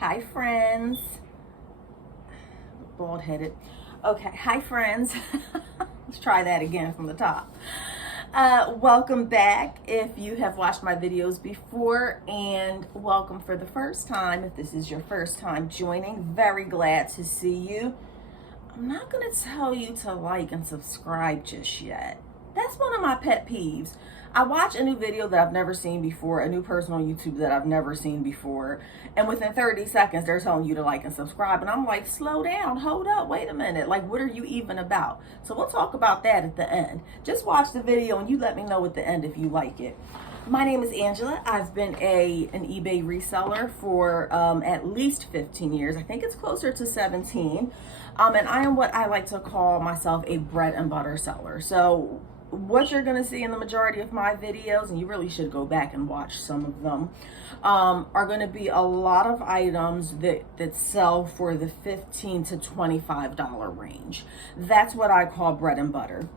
Hi, friends. Bald headed. Okay, hi, friends. Let's try that again from the top. Welcome back if you have watched my videos before, and welcome for the first time if this is your first time joining. Very glad to see you. I'm not going to tell you to like and subscribe just yet. That's one of my pet peeves. I watch a new video that I've never seen before, a new person on YouTube that I've never seen before, and within 30 seconds they're telling you to like and subscribe, and I'm like, slow down, hold up, wait a minute, like, what are you even about? So we'll talk about that at the end. Just watch the video and you let me know at the end if you like it. My name is Angela. I've been an eBay reseller for at least 15 years. I think it's closer to 17. And I am what I like to call myself a bread and butter seller. So what you're going to see in the majority of my videos, and you really should go back and watch some of them, are going to be a lot of items that sell for the $15 to $25 range. That's what I call bread and butter.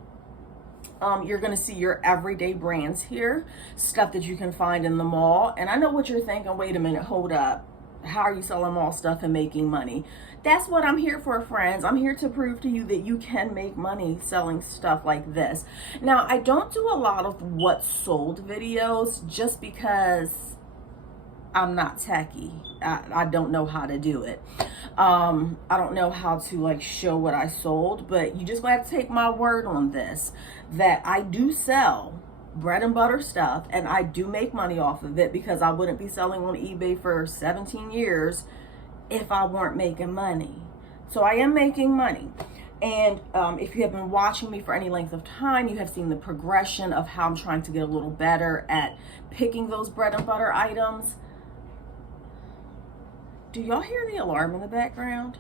You're going to see your everyday brands here, stuff that you can find in the mall. And I know what you're thinking, wait a minute, hold up. How are you selling mall stuff and making money? That's what I'm here for, friends. I'm here to prove to you that you can make money selling stuff like this. Now, I don't do a lot of what's sold videos just because I'm not techie. I don't know how to do it. I don't know how to like show what I sold, but you just gonna have to take my word on this, that I do sell bread and butter stuff and I do make money off of it, because I wouldn't be selling on eBay for 17 years if I weren't making money. So I am making money. And if you have been watching me for any length of time, you have seen the progression of how I'm trying to get a little better at picking those bread and butter items. Do y'all hear the alarm in the background?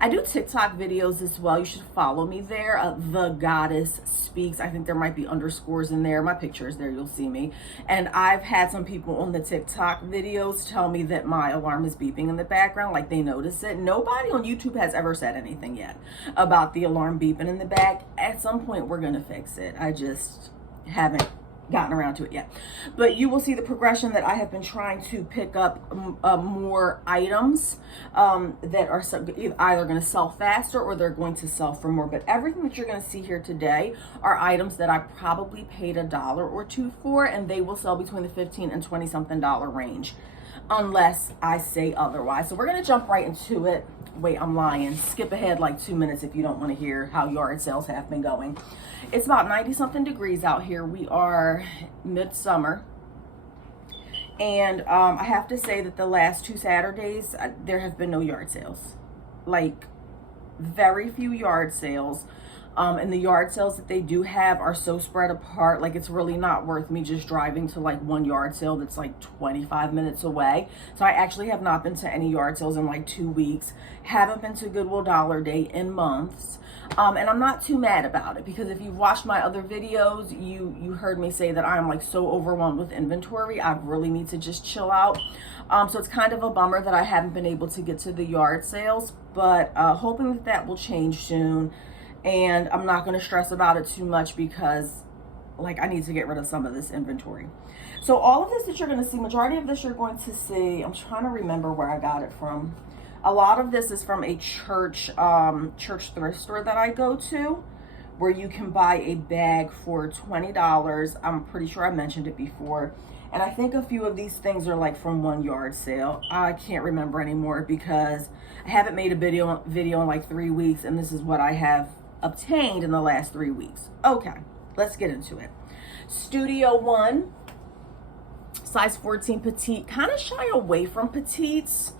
I do TikTok videos as well. You should follow me there. The Goddess Speaks. I think there might be underscores in there. My picture is there. You'll see me. And I've had some people on the TikTok videos tell me that my alarm is beeping in the background, like they notice it. Nobody on YouTube has ever said anything yet about the alarm beeping in the back. At some point, we're going to fix it. I just haven't gotten around to it yet. But you will see the progression that I have been trying to pick up more items that are either going to sell faster or they're going to sell for more. But everything that you're going to see here today are items that I probably paid $1 or $2 for, and they will sell between the 15 and 20 something dollar range unless I say otherwise. So we're going to jump right into it. Wait, I'm lying. Skip ahead like 2 minutes if you don't want to hear how yard sales have been going. It's about 90 something degrees out here. We are midsummer. And I have to say that the last 2 Saturdays, there have been no yard sales. Like, very few yard sales. And the yard sales that they do have are so spread apart, like it's really not worth me just driving to like one yard sale that's like 25 minutes away. So I actually have not been to any yard sales in like 2 weeks. Haven't been to Goodwill Dollar Day in months. And I'm not too mad about it, because if you've watched my other videos, you heard me say that I'm like so overwhelmed with inventory. I really need to just chill out. So it's kind of a bummer that I haven't been able to get to the yard sales, but hoping that that will change soon. And I'm not going to stress about it too much, because like I need to get rid of some of this inventory. So all of this that you're going to see, majority of this you're going to see, I'm trying to remember where I got it from. A lot of this is from a church thrift store that I go to, where you can buy a bag for $20. I'm pretty sure I mentioned it before. And I think a few of these things are like from one yard sale. I can't remember anymore because I haven't made a video in like 3 weeks, and this is what I have obtained in the last 3 weeks. Okay, let's get into it. Studio One, size 14 petite. Kind of shy away from petites.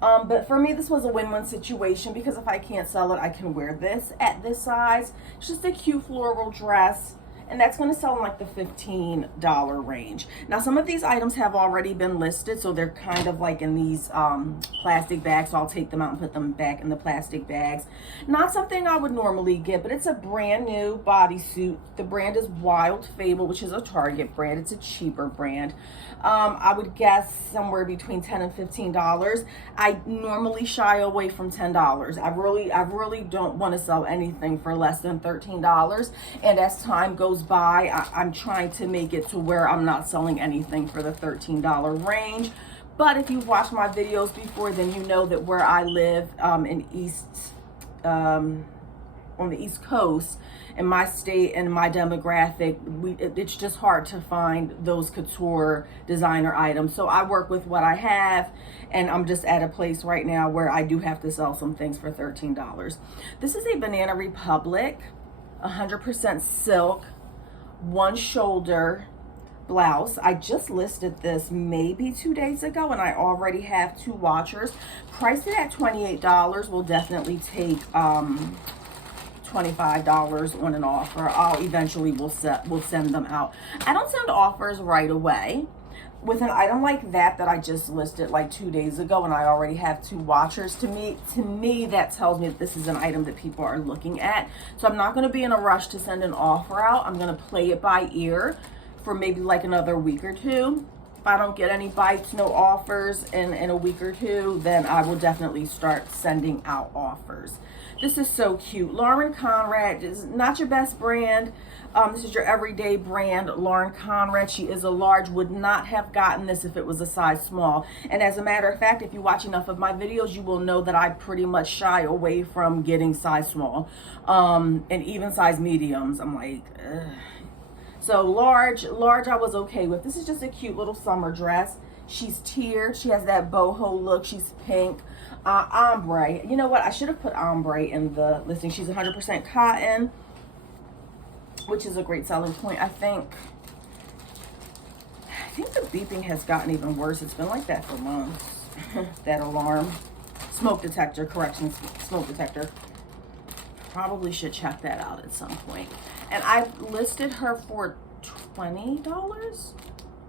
But for me, this was a win-win situation, because if I can't sell it, I can wear this at this size. It's just a cute floral dress. And that's going to sell in like the $15 range. Now, some of these items have already been listed, so they're kind of like in these plastic bags. So I'll take them out and put them back in the plastic bags. Not something I would normally get, but it's a brand new bodysuit. The brand is Wild Fable, which is a Target brand. It's a cheaper brand. I would guess somewhere between $10 and $15. I normally shy away from $10. I really don't want to sell anything for less than $13. And as time goes by, I'm trying to make it to where I'm not selling anything for the $13 range. But if you've watched my videos before, then you know that where I live on the East Coast, in my state and my demographic, it's just hard to find those couture designer items. So I work with what I have, and I'm just at a place right now where I do have to sell some things for $13. This is a Banana Republic, 100% silk, one shoulder blouse. I just listed this maybe 2 days ago, and I already have 2 watchers. Priced it at $28. We'll definitely take $25 on an offer. I'll eventually will send them out. I don't send offers right away. With an item like that I just listed like 2 days ago, and I already have 2 watchers, to me that tells me that this is an item that people are looking at. So I'm not going to be in a rush to send an offer out. I'm going to play it by ear for maybe like another week or 2. If I don't get any bites, no offers in a week or 2, then I will definitely start sending out offers. This is so cute. Lauren Conrad is not your best brand. This is your everyday brand, Lauren Conrad. She is a large. Would not have gotten this if it was a size small. And as a matter of fact, if you watch enough of my videos, you will know that I pretty much shy away from getting size small. And even size mediums, I'm like, ugh. So large I was okay with. This is just a cute little summer dress. She's tiered. She has that boho look. She's pink. Ombre. You know what? I should have put ombre in the listing. She's 100% cotton, which is a great selling point. I think the beeping has gotten even worse. It's been like that for months. That alarm. Smoke detector. Correction. Smoke detector. Probably should check that out at some point. And I listed her for $20.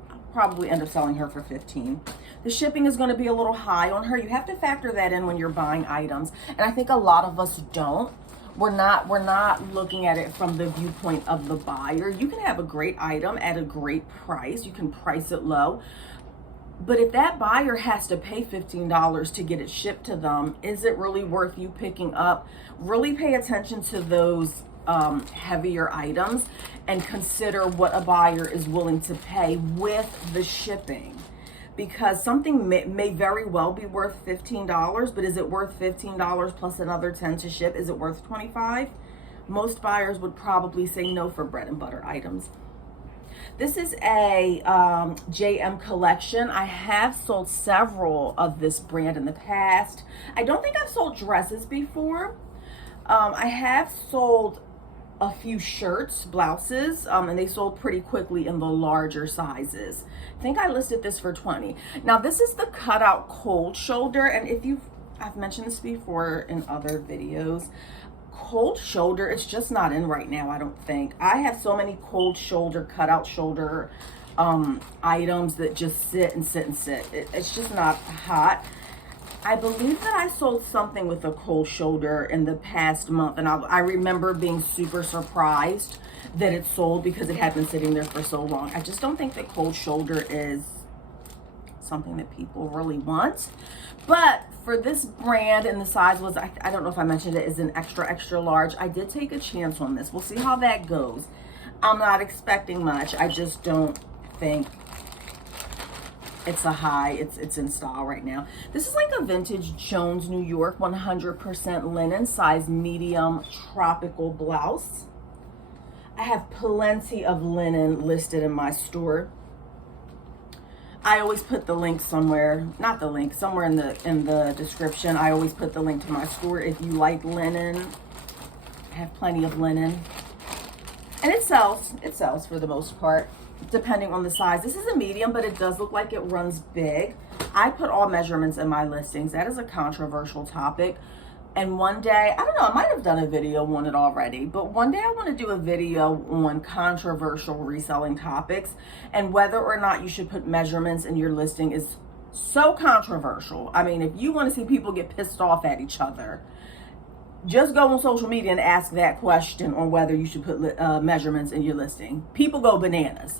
I'll probably end up selling her for $15. The shipping is going to be a little high on her. You have to factor that in when you're buying items. And I think a lot of us don't. We're not looking at it from the viewpoint of the buyer. You can have a great item at a great price. You can price it low. But if that buyer has to pay $15 to get it shipped to them, is it really worth you picking up? Really pay attention to those heavier items and consider what a buyer is willing to pay with the shipping. Because something may very well be worth $15, but is it worth $15 plus another $10 to ship? Is it worth $25? Most buyers would probably say no for bread and butter items. This is a JM collection. I have sold several of this brand in the past. I don't think I've sold dresses before. I have sold a few shirts, blouses, and they sold pretty quickly in the larger sizes. I think I listed this for $20. Now this is the cutout cold shoulder, and I've mentioned this before in other videos. Cold shoulder, it's just not in right now, I don't think. I have so many cold shoulder, cutout shoulder items that just sit and sit and sit. It's just not hot. I believe that I sold something with a cold shoulder in the past month, and I remember being super surprised that it sold because it had been sitting there for so long. I just don't think that cold shoulder is something that people really want. But for this brand, and the size was, I don't know if I mentioned it, is an extra large. I did take a chance on this. We'll see how that goes. I'm not expecting much. I just don't think it's a high. It's in style right now. This is like a vintage Jones, New York, 100% linen, size medium, tropical blouse. I have plenty of linen listed in my store. I always put the link somewhere, not the link, somewhere in the description. I always put the link to my store. If you like linen, I have plenty of linen. And it sells for the most part, depending on the size. This is a medium, but it does look like it runs big. I put all measurements in my listings. That is a controversial topic. And one day, I don't know, I might have done a video on it already, but one day I want to do a video on controversial reselling topics, and whether or not you should put measurements in your listing is so controversial. I mean, if you want to see people get pissed off at each other, just go on social media and ask that question on whether you should put measurements in your listing. People go bananas.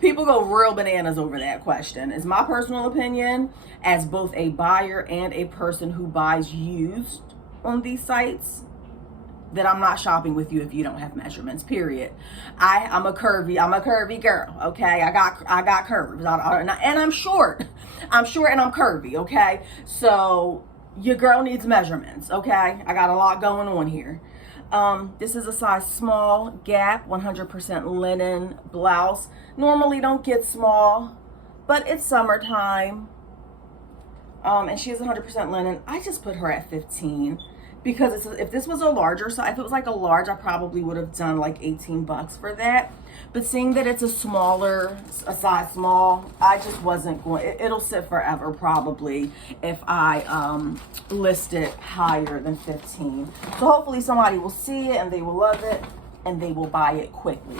People go real bananas over that question. It's my personal opinion as both a buyer and a person who buys used on these sites. that I'm not shopping with you if you don't have measurements, period. I'm a curvy girl, okay? I got curves, and I'm short. I'm short and I'm curvy, okay? So your girl needs measurements, okay? I got a lot going on here. This is a size small, Gap, 100% linen blouse. Normally don't get small, but it's summertime. And she is 100% linen. I just put her at 15 because if this was a larger size, if it was like a large, I probably would have done like 18 bucks for that. But seeing that it's a size small, I just wasn't going, it'll sit forever probably if I list it higher than 15. So hopefully somebody will see it and they will love it and they will buy it quickly.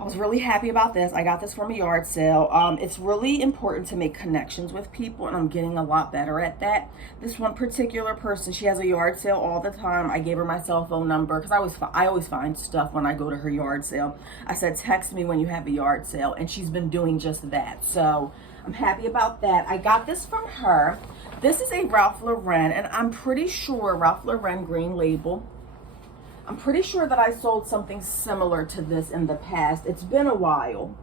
I was really happy about this. I got this from a yard sale. It's really important to make connections with people, and I'm getting a lot better at that. This one particular person, she has a yard sale all the time. I gave her my cell phone number because I always find stuff when I go to her yard sale. I said, text me when you have a yard sale, and she's been doing just that. So I'm happy about that. I got this from her. This is a Ralph Lauren, and I'm pretty sure Ralph Lauren green label. I'm pretty sure that I sold something similar to this in the past. It's been a while.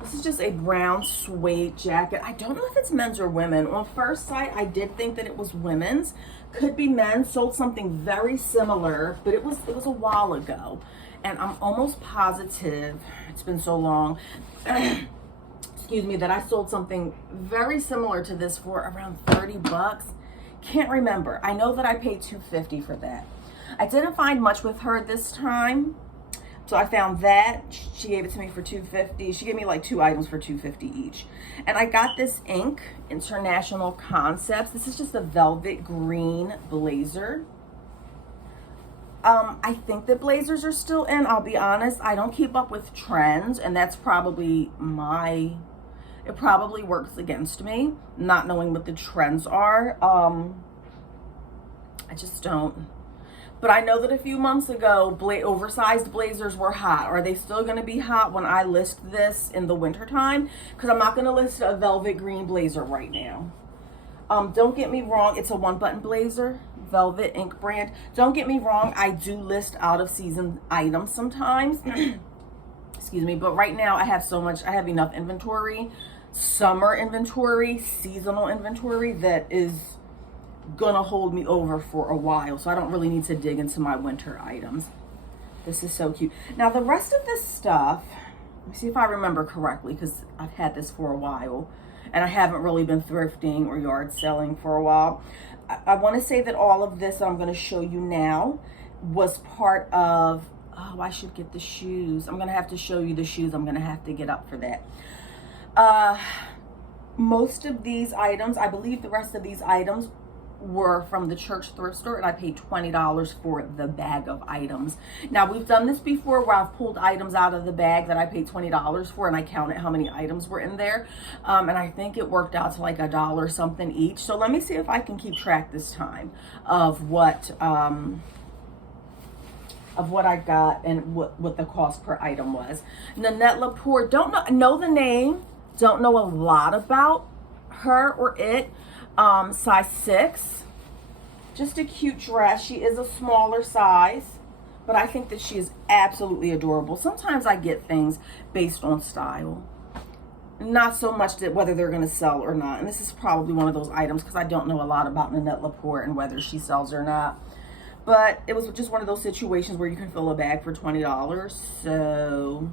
This is just a brown suede jacket. I don't know if it's men's or women. On first sight, I did think that it was women's. Could be men's. Sold something very similar, but it was a while ago. And I'm almost positive, it's been so long, excuse me, that I sold something very similar to this for around 30 bucks. Can't remember. I know that I paid $2.50 for that. I didn't find much with her this time, so I found that. She gave it to me for $2.50. She gave me like 2 items for $2.50 each. And I got this Inc. International Concepts. This is just a velvet green blazer. I think that blazers are still in. I'll be honest, I don't keep up with trends, and that's probably it probably works against me, not knowing what the trends are. I just don't. But I know that a few months ago, oversized blazers were hot. Are they still going to be hot when I list this in the wintertime? Because I'm not going to list a velvet green blazer right now. Don't get me wrong. It's a one-button blazer, Velvet Inc. brand. Don't get me wrong. I do list out-of-season items sometimes. Excuse me. But right now, I have enough inventory, summer inventory, seasonal inventory that is gonna hold me over for a while, so I don't really need to dig into my winter items. This is so cute. Now the rest of this stuff, let me see if I remember correctly, because I've had this for a while and I haven't really been thrifting or yard selling for a while. I want to say that all of this that I'm going to show you now was part of, oh, I should get the shoes. I'm going to have to show you the shoes. I'm going to have to get up for that. Most of these items, I believe the rest of these items were from the church thrift store, and I paid $20 for the bag of items. Now, we've done this before where I've pulled items out of the bag that I paid $20 for, and I counted how many items were in there, and I think it worked out to like $1 something each. So let me see if I can keep track this time of what I got and what the cost per item was. Nanette Lepore, don't know the name, don't know a lot about her or it. Size 6, just a cute dress. She is a smaller size, but I think that she is absolutely adorable. Sometimes I get things based on style, not so much that whether they're going to sell or not. And this is probably one of those items because I don't know a lot about Nanette Lepore and whether she sells or not. But it was just one of those situations where you can fill a bag for $20. So,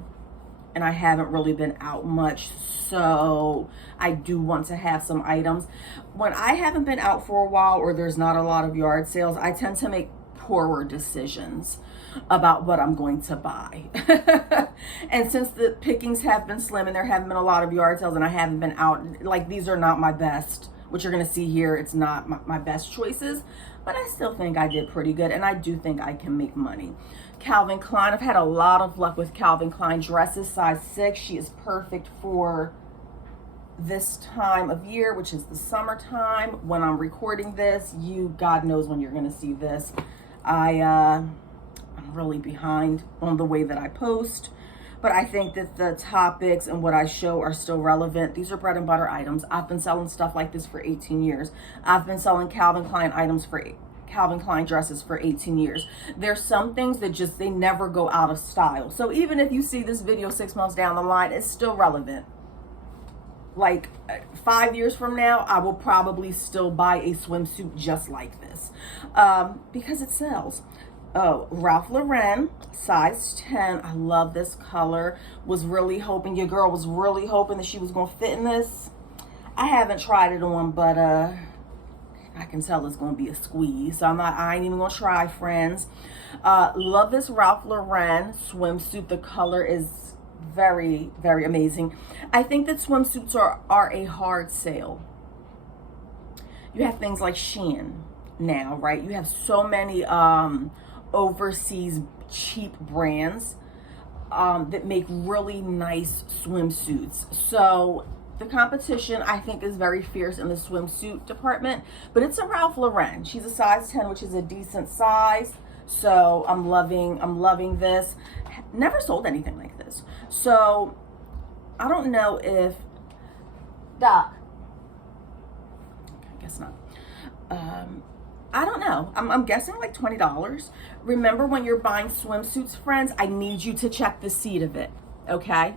and I haven't really been out much, so I do want to have some items. When I haven't been out for a while or there's not a lot of yard sales, I tend to make poorer decisions about what I'm going to buy. And since the pickings have been slim and there haven't been a lot of yard sales and I haven't been out, like these are not my best. What you're going to see here, it's not my best choices, but I still think I did pretty good, and I do think I can make money. Calvin Klein, I've had a lot of luck with Calvin Klein dresses, size 6. She is perfect for this time of year, which is the summertime. When I'm recording this, God knows when you're going to see this. I'm really behind on the way that I post, but I think that the topics and what I show are still relevant. These are bread and butter items. I've been selling stuff like this for 18 years. I've been selling Calvin Klein items for Calvin Klein dresses for 18 years. There's some things that just, they never go out of style. So even if you see this video 6 months down the line, it's still relevant. Like 5 years from now, I will probably still buy a swimsuit just like this because it sells. Oh, Ralph Lauren, size 10. I love this color. Was really hoping, your girl was really hoping that she was going to fit in this. I haven't tried it on, but I can tell it's going to be a squeeze. So I ain't even going to try, friends. Love this Ralph Lauren swimsuit. The color is very, very amazing. I think that swimsuits are a hard sale. You have things like Shein now, right? You have so many overseas cheap brands that make really nice swimsuits. So the competition, I think, is very fierce in the swimsuit department, but it's a Ralph Lauren. She's a size 10, which is a decent size. So I'm loving this. Never sold anything like this. So I don't know if Doc. I guess not. I don't know. I'm guessing like $20. Remember, when you're buying swimsuits, friends, I need you to check the seat of it. Okay?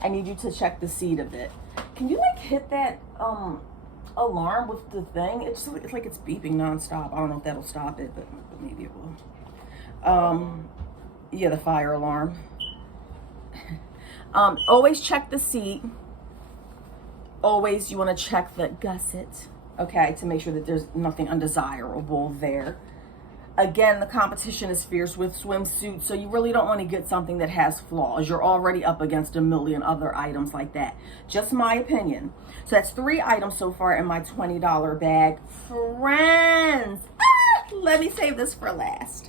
I need you to check the seat of it. Can you like hit that alarm with the thing? It's like it's beeping nonstop. I don't know if that'll stop it, but maybe it will. Yeah, the fire alarm. Always check the seat. Always, you want to check the gusset, okay, to make sure that there's nothing undesirable there. Again, the competition is fierce with swimsuits, so you really don't want to get something that has flaws. You're already up against a million other items like that. Just my opinion. So that's 3 items so far in my $20 bag. Friends, let me save this for last.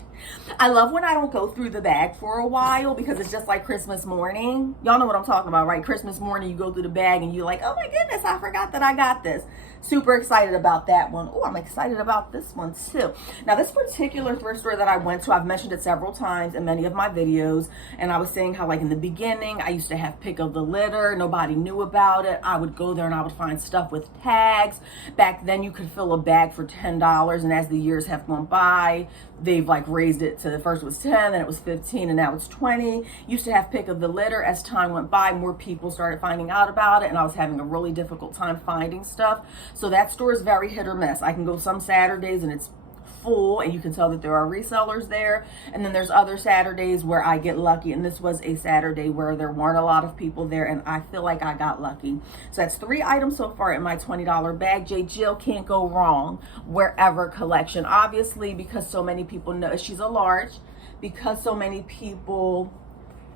I love when I don't go through the bag for a while, because it's just like Christmas morning. Y'all know what I'm talking about, right? Christmas morning, you go through the bag and you're like, oh my goodness, I forgot that I got this. Super excited about that one. Oh, I'm excited about this one too. Now, this particular thrift store that I went to, I've mentioned it several times in many of my videos, and I was saying how, like, in the beginning, I used to have pick of the litter. Nobody knew about it. I would go there and I would find stuff with tags. Back then, you could fill a bag for $10, and as the years have gone by, they've like raised it to, first it was 10, then it was 15, and now it's 20. Used to have pick of the litter. As time went by, more people started finding out about it, and I was having a really difficult time finding stuff. So that store is very hit or miss. I can go some Saturdays and it's full, and you can tell that there are resellers there, and then there's other Saturdays where I get lucky, and this was a Saturday where there weren't a lot of people there, and I feel like I got lucky. So that's 3 items so far in my $20 bag. J. Jill can't go wrong wherever collection, obviously, because so many people know she's a large, because so many people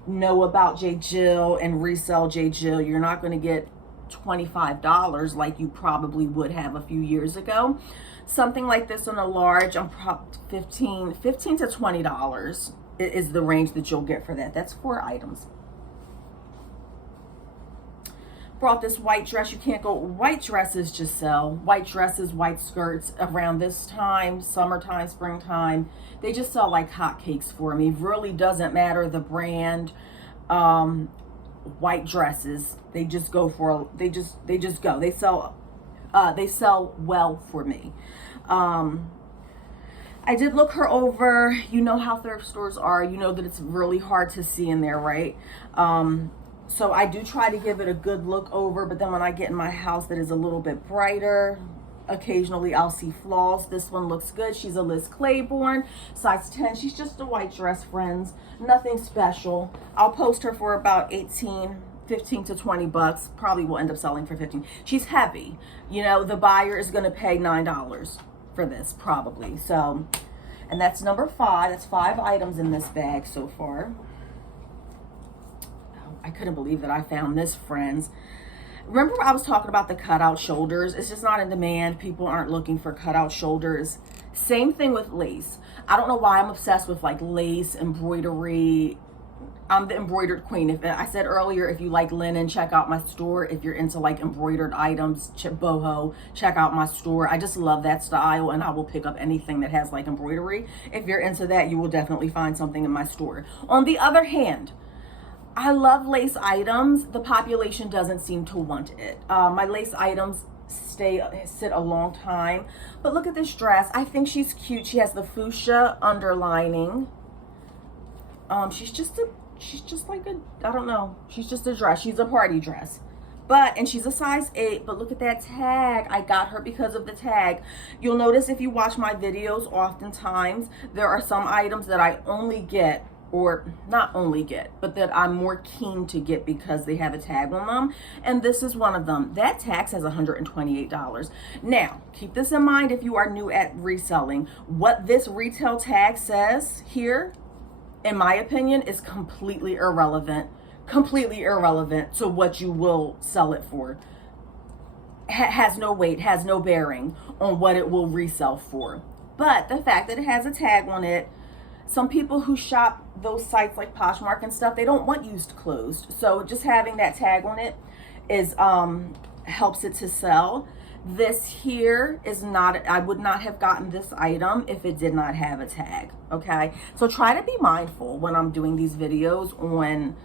know about J. Jill and resell J. Jill. You're not going to get $25 like you probably would have a few years ago. Something like this on a large, I'm probably $15 to $20 is the range that you'll get for that. That's 4 items. Brought this white dress. You can't go, white dresses just sell. White dresses, white skirts around this time, summertime, springtime, they just sell like hotcakes for me. Really doesn't matter the brand. White dresses, they just go for, they just go. They sell well for me. I did look her over. You know how thrift stores are. You know that it's really hard to see in there, right? So I do try to give it a good look over, but then when I get in my house that is a little bit brighter, occasionally I'll see flaws. This one looks good. She's a Liz Claiborne, size 10. She's just a white dress, friends. Nothing special. I'll post her for about 15 to 20 bucks. Probably will end up selling for 15. She's heavy. You know, the buyer is going to pay $9 for this, probably. So, and that's number 5. That's 5 items in this bag so far. Oh, I couldn't believe that I found this, friends. Remember I was talking about the cutout shoulders? It's just not in demand. People aren't looking for cutout shoulders. Same thing with lace. I don't know why I'm obsessed with like lace, embroidery. I'm the embroidered queen. If I said earlier, if you like linen, check out my store. If you're into like embroidered items, boho, check out my store. I just love that style, and I will pick up anything that has like embroidery. If you're into that, you will definitely find something in my store. On the other hand, I love lace items. The population doesn't seem to want it. My lace items sit a long time. But look at this dress. I think she's cute. She has the fuchsia underlining. She's just like a, I don't know. She's just a dress. She's a party dress. And she's a size 8, but look at that tag. I got her because of the tag. You'll notice if you watch my videos, oftentimes there are some items that I only get, or not only get, but that I'm more keen to get because they have a tag on them. And this is one of them. That tag says $128. Now, keep this in mind if you are new at reselling. What this retail tag says here, in my opinion, is completely irrelevant to what you will sell it for. Has no weight, has no bearing on what it will resell for. But the fact that it has a tag on it, some people who shop those sites like Poshmark and stuff, they don't want used clothes. So just having that tag on it is helps it to sell. This here is not, I would not have gotten this item if it did not have a tag. Okay, so try to be mindful when I'm doing these videos on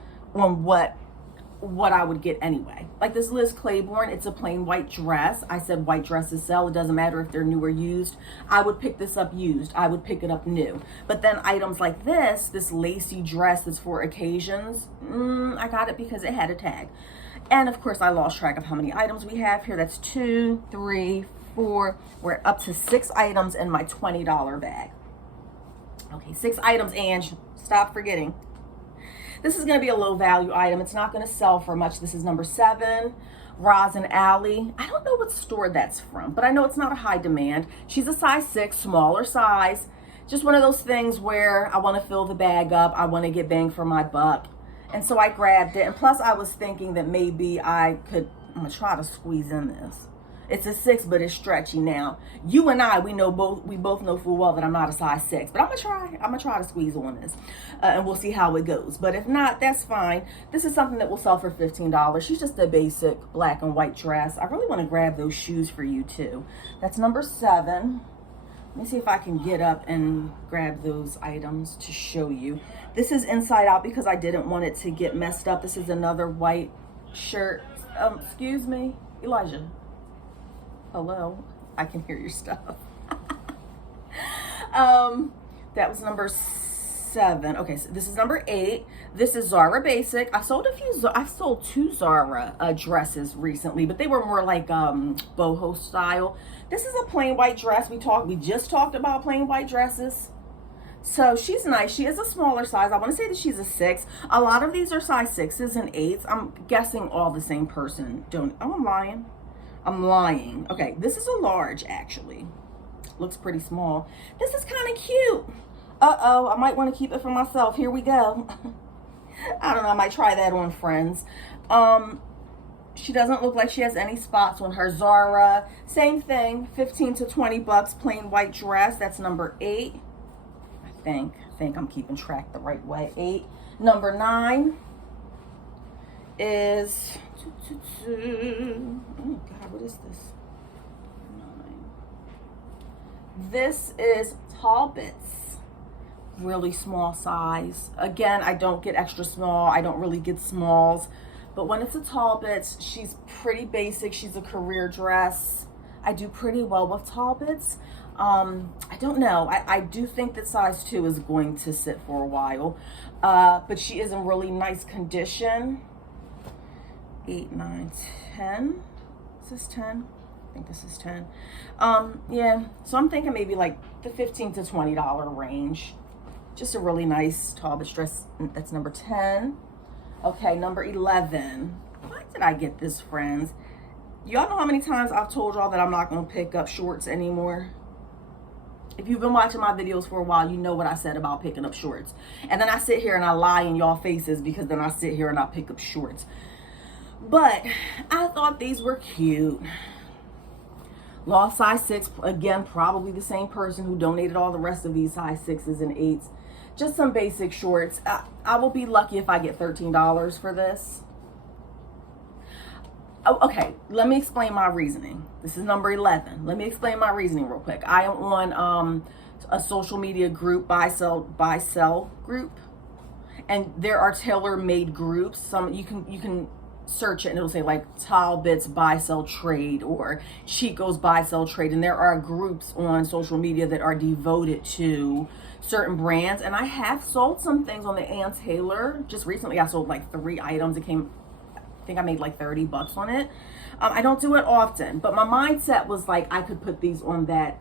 what I would get anyway. Like this Liz Claiborne, it's a plain white dress. I said white dresses sell. It doesn't matter if they're new or used. I would pick this up used. I would pick it up new. But then items like this lacy dress that's for occasions, I got it because it had a tag. And of course I lost track of how many items we have here. That's 2, 3, 4. We're up to 6 items in my $20 bag. Okay, 6 items, and stop forgetting. This is going to be a low value item. It's not going to sell for much. This is number 7, Rosin Alley. I don't know what store that's from, but I know it's not a high demand. She's a size 6, smaller size. Just one of those things where I want to fill the bag up. I want to get bang for my buck. And so I grabbed it. And plus I was thinking that maybe I'm going to try to squeeze in this. It's a 6, but it's stretchy. Now, you and I, we both know full well that I'm not a size 6, but I'm gonna try to squeeze on this, and we'll see how it goes. But if not, that's fine. This is something that will sell for $15. She's just a basic black and white dress. I really want to grab those shoes for you too. That's number 7. Let me see if I can get up and grab those items to show you. This is inside out because I didn't want it to get messed up. This is another white shirt. Excuse me, Elijah. Hello, I can hear your stuff. That was number 7. Okay, so this is number 8. This is Zara Basic. I sold 2 Zara dresses recently, but they were more like boho style. This is a plain white dress. We just talked about plain white dresses. So she's nice. She is a smaller size. I want to say that she's a 6. A lot of these are size 6s and 8s. I'm guessing all the same person. I'm lying. Okay, this is a large, actually. Looks pretty small. This is kind of cute. Uh-oh, I might want to keep it for myself. Here we go. I don't know, I might try that on friends. She doesn't look like she has any spots on her. Zara, same thing, 15 to 20 bucks, plain white dress. That's number 8. I think I'm keeping track the right way. 8. Number 9 is, oh God, what is this? 9. This is Talbot's, really small size. Again, I don't get extra small. I don't really get smalls, but when it's a Talbot's, she's pretty basic. She's a career dress. I do pretty well with Talbot's. I don't know. I do think that size 2 is going to sit for a while, but she is in really nice condition. 8, 9, 10. Is this 10? I think this is 10. Yeah, so I'm thinking maybe like the $15 to $20 range. Just a really nice Talbot's dress. That's number 10. Okay, number 11. Why did I get this, friends? Y'all know how many times I've told y'all that I'm not going to pick up shorts anymore? If you've been watching my videos for a while, you know what I said about picking up shorts. And then I sit here and I lie in y'all faces because then I sit here and I pick up shorts. But I thought these were cute. Lost size 6, again, probably the same person who donated all the rest of these size 6s and 8s. Just some basic shorts. I will be lucky if I get $13 for this. Oh, okay, let me explain my reasoning. This is number 11. Let me explain my reasoning real quick. I am on a social media group, buy sell group. And there are tailor-made groups. Some you can search it and it'll say like Talbot's buy sell trade or Chico's buy sell trade, and there are groups on social media that are devoted to certain brands. And I have sold some things on the Ann Taylor. Just recently I sold like 3 items. It came, I think I made like $30 on it. I don't do it often, but my mindset was like I could put these on that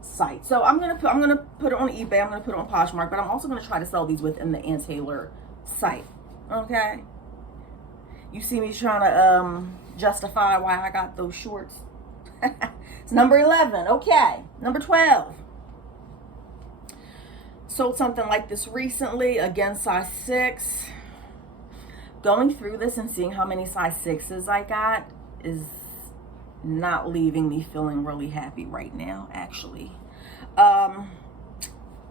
site. So I'm gonna put it on eBay, I'm gonna put it on Poshmark, but I'm also gonna try to sell these within the Ann Taylor site. Okay, you see me trying to justify why I got those shorts. It's number 11. Okay, number 12. Sold something like this recently, again size 6. Going through this and seeing how many size 6s I got is not leaving me feeling really happy right now, actually.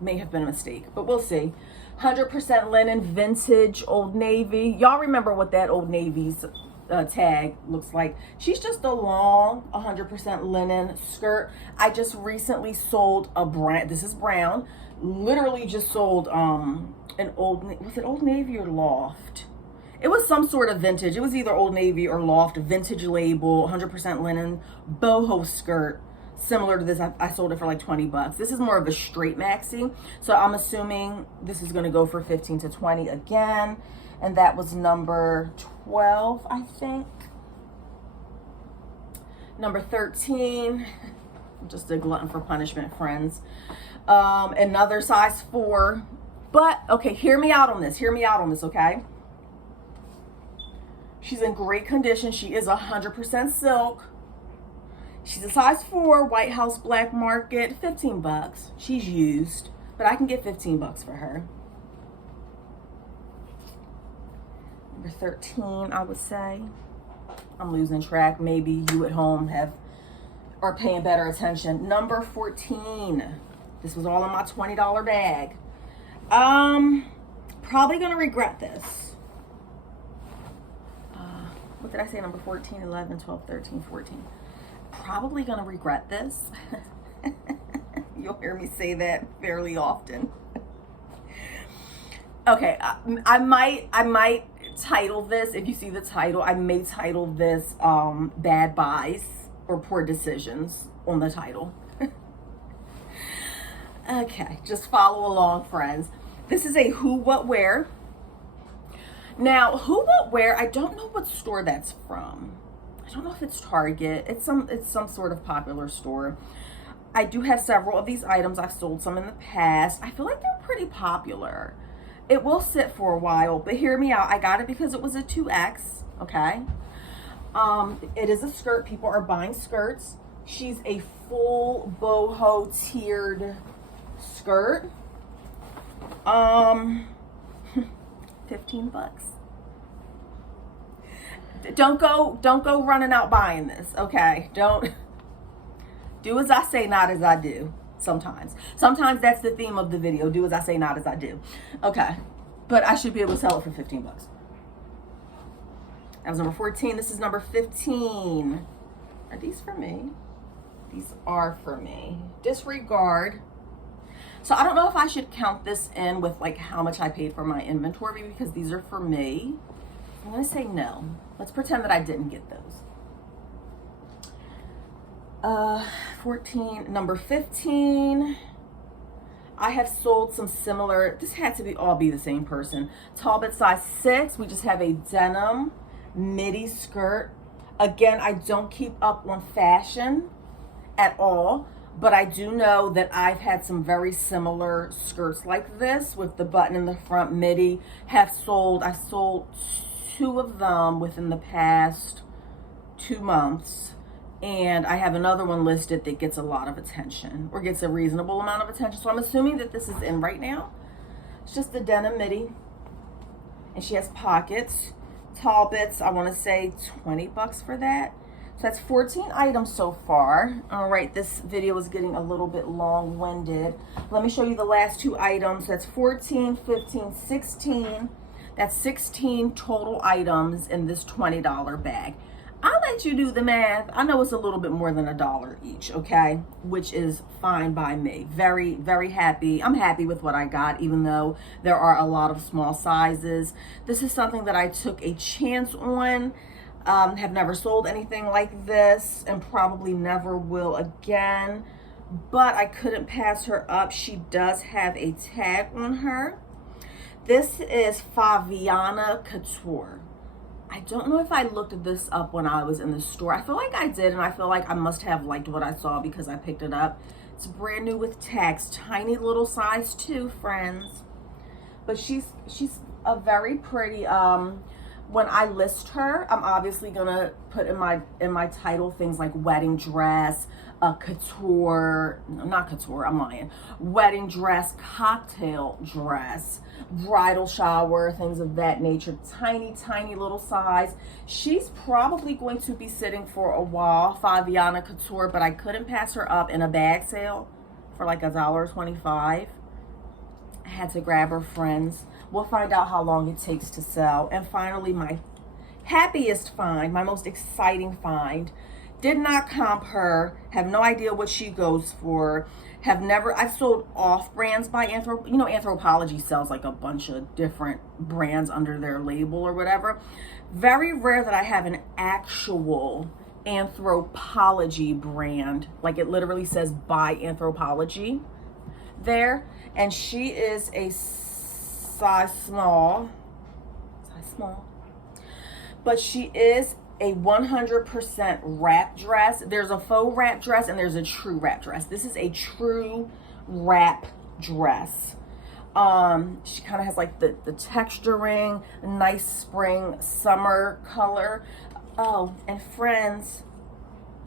May have been a mistake, but we'll see. 100% linen, vintage Old Navy. Y'all remember what that Old Navy's tag looks like. She's just a long 100% linen skirt. I just recently sold a brand, this is brown, literally just sold an Old, was it Old Navy or Loft? It was some sort of vintage. It was either Old Navy or Loft, vintage label, 100% linen, boho skirt. Similar to this, I sold it for like $20. This is more of a straight maxi. So I'm assuming this is gonna go for 15 to 20 again. And that was number 12, I think. Number 13, I'm just a glutton for punishment, friends. Another size 4. But, okay, hear me out on this, okay? She's in great condition. She is 100% silk. She's a size 4, White House Black Market, $15. She's used, but I can get $15 for her. Number 13, I would say. I'm losing track. Maybe you at home are paying better attention. Number 14. This was all in my $20 bag. Probably gonna regret this. What did I say? Number 14, 11, 12, 13, 14. Probably gonna regret this. You'll hear me say that fairly often. Okay, I might title this, if you see the title, I may title this Bad Buys or Poor Decisions on the title. Okay, just follow along, friends. This is a Who What Wear. Now, Who What Wear, I don't know what store that's from. I don't know if it's Target. It's some sort of popular store. I do have several of these items. I've sold some in the past. I feel like they're pretty popular. It will sit for a while, but hear me out. I got it because it was a 2X, okay? It is a skirt. People are buying skirts. She's a full boho tiered skirt. $15. Don't go running out buying this, okay? Don't do as I say, not as I do. Sometimes that's the theme of the video. Do as I say, not as I do. Okay, but I should be able to sell it for $15. That was number 14. This is number 15. Are these for me? These are for me. Disregard. So I don't know if I should count this in with like how much I paid for my inventory because these are for me. I'm gonna say no. Let's pretend that I didn't get those. 14, number 15. I have sold some similar, this had to all be the same person. Talbot size 6, we just have a denim midi skirt. Again, I don't keep up on fashion at all, but I do know that I've had some very similar skirts like this with the button in the front, midi. I sold 2 of them within the past 2 months. And I have another one listed that gets a lot of attention or gets a reasonable amount of attention. So I'm assuming that this is in right now. It's just a denim midi. And she has pockets. Talbots, I want to say $20 for that. So that's 14 items so far. All right, this video is getting a little bit long-winded. Let me show you the last 2 items. That's 14, 15, 16. That's 16 total items in this $20 bag. I'll let you do the math. I know it's a little bit more than $1 each, okay? Which is fine by me. Very, very happy. I'm happy with what I got, even though there are a lot of small sizes. This is something that I took a chance on. Have never sold anything like this and probably never will again. But I couldn't pass her up. She does have a tag on her. This is Faviana Couture. I don't know if I looked at this up when I was in the store. I feel like I did, and I feel like I must have liked what I saw because I picked it up. It's brand new with tags, tiny little size too, friends. But she's a very pretty. When I list her, I'm obviously gonna put in my title things like wedding dress, couture, not couture, I'm lying. Wedding dress, cocktail dress, bridal shower, things of that nature. Tiny, tiny little size. She's probably going to be sitting for a while, Faviana Couture, but I couldn't pass her up in a bag sale for like $1.25. I had to grab her, friends. We'll find out how long it takes to sell. And finally, my happiest find, my most exciting find. Did not comp her, have no idea what she goes for, I've sold off brands by Anthropologie sells like a bunch of different brands under their label or whatever. Very rare that I have an actual Anthropologie brand, like it literally says by Anthropologie there. And she is a size small, but she is a 100% wrap dress. There's a faux wrap dress and there's a true wrap dress. This is a true wrap dress. She kind of has like the texturing, nice spring summer color. Oh, and friends,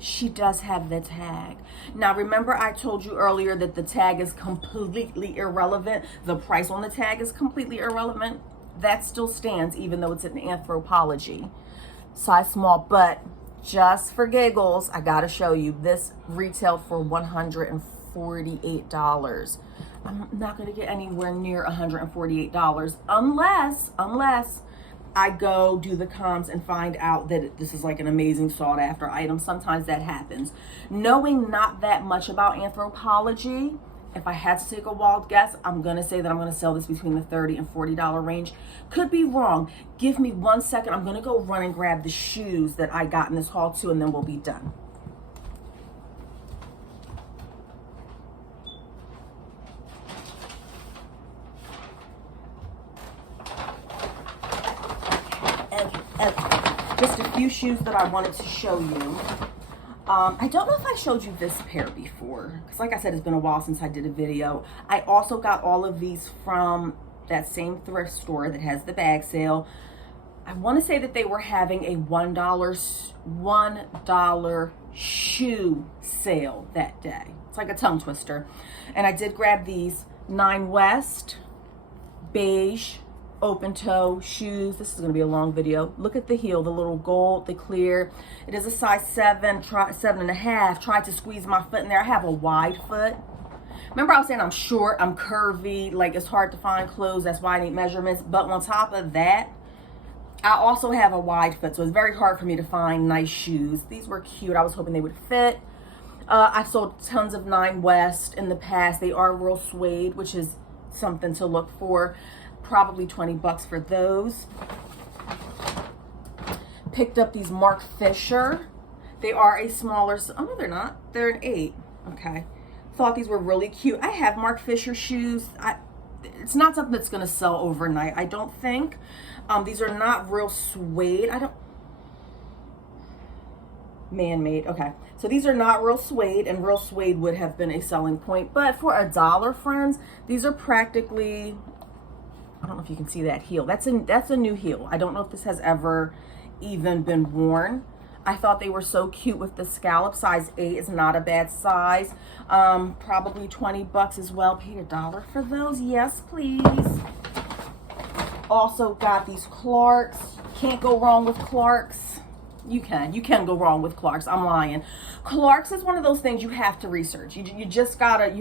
she does have the tag. Now remember I told you earlier that the tag is completely irrelevant. The price on the tag is completely irrelevant. That still stands even though it's an Anthropologie. Size small, but just for giggles, I gotta show you. This retailed for $148. I'm not gonna get anywhere near $148 unless I go do the comms and find out that this is like an amazing sought after item. Sometimes that happens. Knowing not that much about Anthropologie, if I had to take a wild guess, I'm gonna say that I'm gonna sell this between the $30 and $40 range. Could be wrong. Give me 1 second. I'm gonna go run and grab the shoes that I got in this haul too, and then we'll be done. Just a few shoes that I wanted to show you. I don't know if I showed you this pair before, because like I said, it's been a while since I did a video. I also got all of these from that same thrift store that has the bag sale. I want to say that they were having a $1 shoe sale that day. It's like a tongue twister. And I did grab these 9 West beige open toe shoes. This is going to be a long video. Look at the heel, the little gold, the clear. It is a size 7, 7.5. Tried to squeeze my foot in there. I have a wide foot. Remember I was saying I'm short, I'm curvy, like it's hard to find clothes. That's why I need measurements. But on top of that, I also have a wide foot, so it's very hard for me to find nice shoes. These were cute. I was hoping they would fit. I've sold tons of 9 West in the past. They are real suede, which is something to look for. Probably $20 for those. Picked up these Mark Fisher. They are a smaller, oh no, they're not. They're an 8. Okay. Thought these were really cute. I have Mark Fisher shoes. It's not something that's gonna sell overnight, I don't think. These are not real suede. Man-made. Okay. So these are not real suede, and real suede would have been a selling point. But for $1, friends, these are practically, I don't know if you can see that heel. That's a new heel. I don't know if this has ever even been worn. I thought they were so cute with the scallop. Size 8 is not a bad size. Probably $20 as well. Paid $1 for those. Yes, please. Also got these Clarks. Can't go wrong with Clarks. You can go wrong with Clark's. I'm lying. Clark's is one of those things you have to research. You just gotta,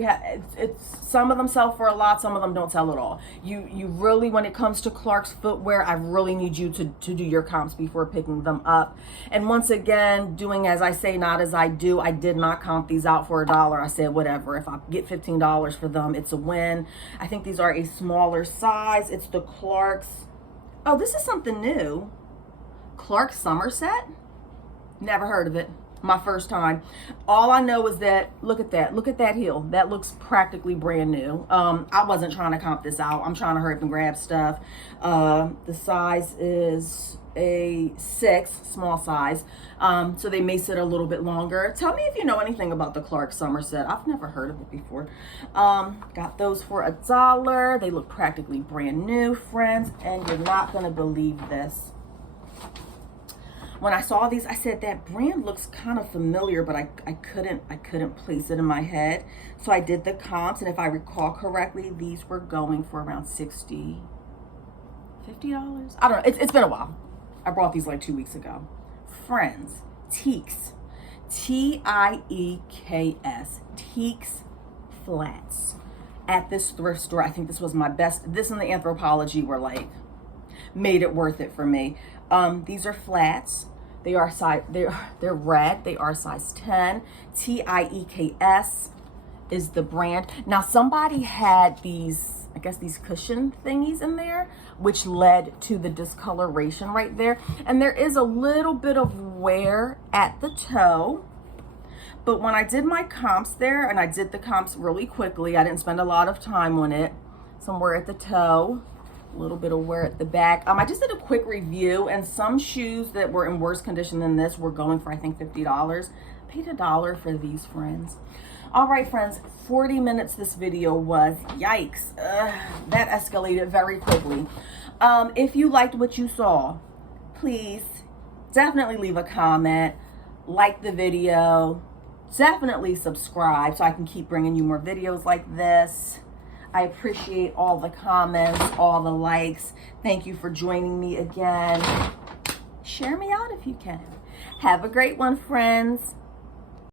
it's some of them sell for a lot, some of them don't sell at all. You really, when it comes to Clark's footwear, I really need you to do your comps before picking them up. And once again, doing as I say, not as I do. I did not comp these out for $1. I said, whatever, if I get $15 for them, it's a win. I think these are a smaller size. It's the Clark's, oh, this is something new. Clark Somerset? Never heard of it. My first time. All I know is that, look at that heel. That looks practically brand new. I wasn't trying to comp this out. I'm trying to hurry up and grab stuff. The size is a 6, small size. So they may sit a little bit longer. Tell me if you know anything about the Clark Somerset. I've never heard of it before. Got those for $1. They look practically brand new, friends, and you're not gonna believe this. When I saw these, I said that brand looks kind of familiar, but I couldn't place it in my head. So I did the comps, and if I recall correctly, these were going for around $50. I don't know. It's been a while. I brought these like 2 weeks ago. Friends, Teeks, T-I-E-K-S, Teeks flats at this thrift store. I think this was my best. This and the Anthropologie were like made it worth it for me. These are flats. They're red. They are size 10. T-I-E-K-S is the brand. Now somebody had these, I guess these cushion thingies in there, which led to the discoloration right there. And there is a little bit of wear at the toe. But when I did my comps there, and I did the comps really quickly, I didn't spend a lot of time on it. Some wear at the toe. A little bit of wear at the back. I just did a quick review, and some shoes that were in worse condition than this were going for, I think, $50. Paid $1 for these, friends. All right, friends, 40 minutes this video was. Yikes. That escalated very quickly. If you liked what you saw, please definitely leave a comment, like the video, definitely subscribe so I can keep bringing you more videos like this. I appreciate all the comments, all the likes. Thank you for joining me again. Share me out if you can. Have a great one, friends.